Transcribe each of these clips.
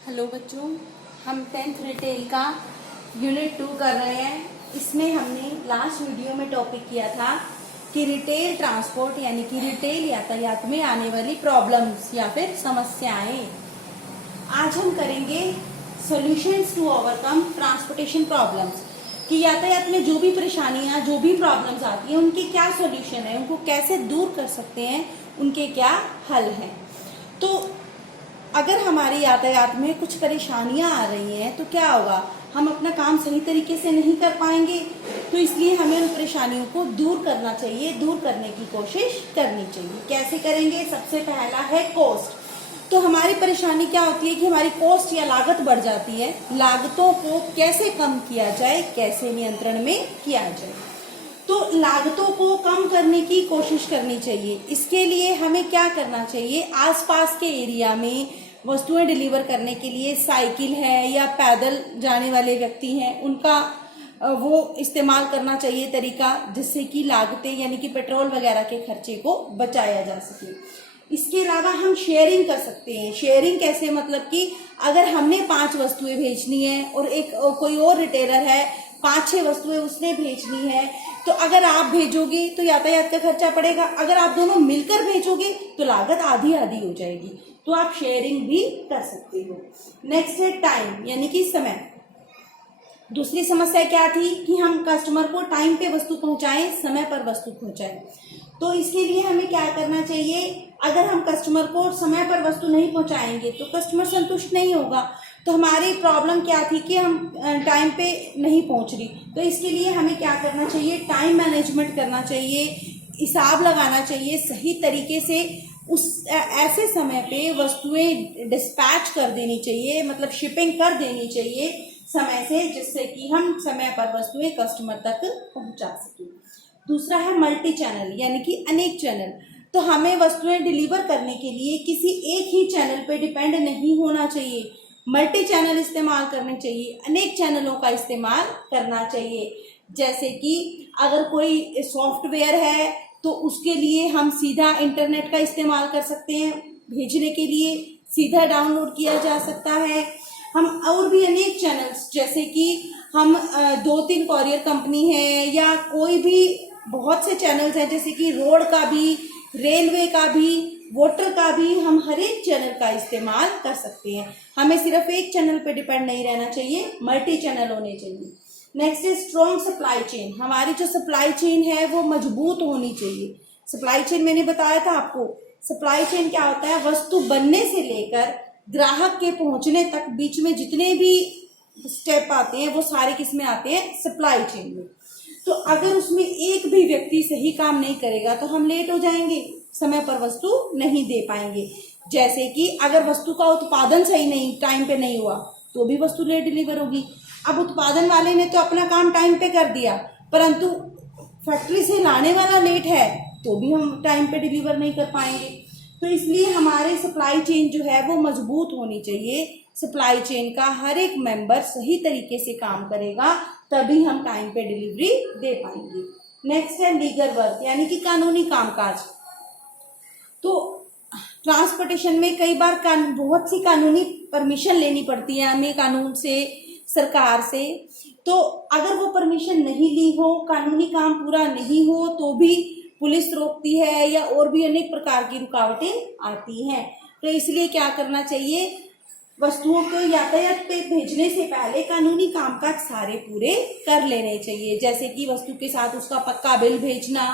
Hello बच्चों, हम 10th retail का यूनिट 2 कर रहे हैं। इसमें हमने लास्ट वीडियो में टॉपिक किया था कि रिटेल ट्रांसपोर्ट यानी कि रिटेल यातायात में आने वाली प्रॉब्लम्स या फिर समस्याएं। आज हम करेंगे solutions to overcome transportation problems, कि यातायात में जो भी परेशानियां, जो भी प्रॉब्लम्स आती हैं, उनके क्या सॉल्यूशन है, उनको कैसे दूर कर सकते हैं, उनके क्या हल हैं। तो अगर हमारे यातायात में कुछ परेशानियां आ रही हैं तो क्या होगा, हम अपना काम सही तरीके से नहीं कर पाएंगे। तो इसलिए हमें उन परेशानियों को दूर करना चाहिए, दूर करने की कोशिश करनी चाहिए। कैसे करेंगे? सबसे पहला है कॉस्ट। तो हमारी परेशानी क्या होती है कि हमारी कॉस्ट या लागत बढ़ जाती है। लागतों को कैसे कम किया जाए, कैसे नियंत्रण में किया जाए, तो लागतों को कम करने की कोशिश करनी चाहिए। इसके लिए हमें क्या करना चाहिए, आसपास के एरिया में वस्तुएं डिलीवर करने के लिए साइकिल है या पैदल जाने वाले व्यक्ति हैं, उनका वो इस्तेमाल करना चाहिए तरीका, जिससे कि लागतें यानी कि पेट्रोल वगैरह के खर्चे को बचाया जा सके। इसके अलावा हम शेयरिंग कर सकते हैं। शेयरिंग कैसे? मतलब कि अगर हमने 5 वस्तुएं भेजनी है और एक कोई और रिटेलर है 5-6 वस्तुएं उसने भेजनी है, तो अगर आप भेजोगे तो यातायात का खर्चा पड़ेगा, अगर आप दोनों मिलकर भेजोगे तो लागत आधी आधी हो जाएगी। तो आप शेयरिंग भी कर सकते हो। नेक्स्ट है टाइम यानी कि समय। दूसरी समस्या क्या थी कि हम कस्टमर को टाइम पे वस्तु पहुंचाएं, समय पर वस्तु पहुंचाएं। तो इसके लिए हमें क्या करना चाहिए, अगर हम कस्टमर को समय पर वस्तु नहीं पहुंचाएंगे तो कस्टमर संतुष्ट नहीं होगा। तो हमारी प्रॉब्लम क्या थी कि हम टाइम पे नहीं पहुंच रही। तो इसके लिए हमें क्या करना चाहिए, टाइम मैनेजमेंट करना चाहिए, हिसाब लगाना चाहिए, सही तरीके से उस ऐसे समय पे वस्तुएं डिस्पैच कर देनी चाहिए, मतलब शिपिंग कर देनी चाहिए समय से, जिससे कि हम समय पर वस्तुएं कस्टमर तक पहुंचा सकें। दूसरा है मल्टी चैनल यानी कि अनेक चैनल। तो हमें वस्तुएं डिलीवर करने के लिए किसी एक ही चैनल पे डिपेंड नहीं होना चाहिए, मल्टी चैनल इस्तेमाल करने चाहिए, अनेक चैनलों का इस्तेमाल करना चाहिए। जैसे कि अगर कोई सॉफ्टवेयर है तो उसके लिए हम सीधा इंटरनेट का इस्तेमाल कर सकते हैं, भेजने के लिए सीधा डाउनलोड किया जा सकता है। हम और भी अनेक चैनल्स, जैसे कि हम 2-3 कॉरियर कंपनी है या कोई भी बहुत से चैनल्स हैं, जैसे कि रोड का भी, रेलवे का भी, वाटर का भी, हम हर एक चैनल का इस्तेमाल कर सकते हैं। हमें सिर्फ एक चैनल पे डिपेंड नहीं रहना चाहिए, मल्टी चैनल होने चाहिए। Next is strong supply chain. हमारी जो सप्लाई चेन है वो मजबूत होनी चाहिए। सप्लाई चेन मैंने बताया था आपको, सप्लाई चेन क्या होता है, वस्तु बनने से लेकर ग्राहक के पहुंचने तक बीच में जितने भी स्टेप आते हैं वो सारे किस में आते हैं, सप्लाई चेन में। तो अगर उसमें एक भी व्यक्ति सही काम नहीं करेगा तो हम लेट हो जाएंगे, समय पर वस्तु नहीं दे पाएंगे। जैसे कि अगर वस्तु का उत्पादन सही नहीं, टाइम पे नहीं हुआ तो भी वस्तु लेट डिलीवर होगी। अब उत्पादन वाले ने तो अपना काम टाइम पे कर दिया, परंतु फैक्ट्री से लाने वाला लेट है तो भी हम टाइम पे डिलीवर नहीं कर पाएंगे। तो इसलिए हमारे सप्लाई चेन जो है वो मजबूत होनी चाहिए। सप्लाई चेन का हर एक मेंबर सही तरीके से काम करेगा, तभी हम टाइम पे डिलीवरी दे पाएंगे। नेक्स्ट है लीगल वर्क यानी कि कानूनी कामकाज। तो ट्रांसपोर्टेशन में कई बार बहुत सी कानूनी परमिशन लेनी पड़ती है हमें कानून से, सरकार से। तो अगर वो परमिशन नहीं ली हो, कानूनी काम पूरा नहीं हो, तो भी पुलिस रोकती है या और भी अनेक प्रकार की रुकावटें आती हैं। तो इसलिए क्या करना चाहिए, वस्तुओं को यातायात पे भेजने से पहले कानूनी कामकाज सारे पूरे कर लेने चाहिए। जैसे कि वस्तु के साथ उसका पक्का बिल भेजना,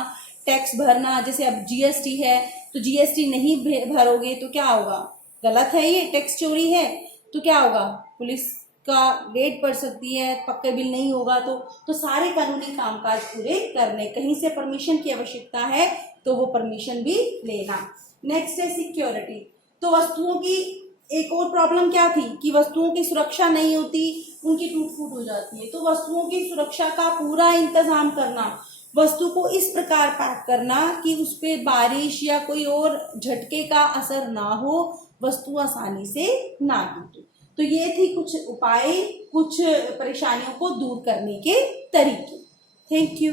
टैक्स भरना। जैसे अब जीएसटी है तो जीएसटी नहीं भरोगे तो क्या होगा, गलत है, ये टैक्स चोरी है, तो क्या होगा, पुलिस का रेड पड़ सकती है, पक्का बिल नहीं होगा। तो सारे कानूनी कामकाज पूरे करने, कहीं से परमिशन की आवश्यकता है तो वो परमिशन भी लेना। नेक्स्ट है सिक्योरिटी। तो वस्तुओं की एक और प्रॉब्लम क्या थी कि वस्तुओं की सुरक्षा नहीं होती, उनकी टूट फूट हो जाती है। तो वस्तुओं की सुरक्षा का पूरा इंतजाम करना, वस्तु को इस प्रकार पैक करना कि उस पर बारिश या कोई और झटके का असर ना हो, वस्तु आसानी से ना टूटे। तो ये थी कुछ उपाय, कुछ परेशानियों को दूर करने के तरीके। Thank you.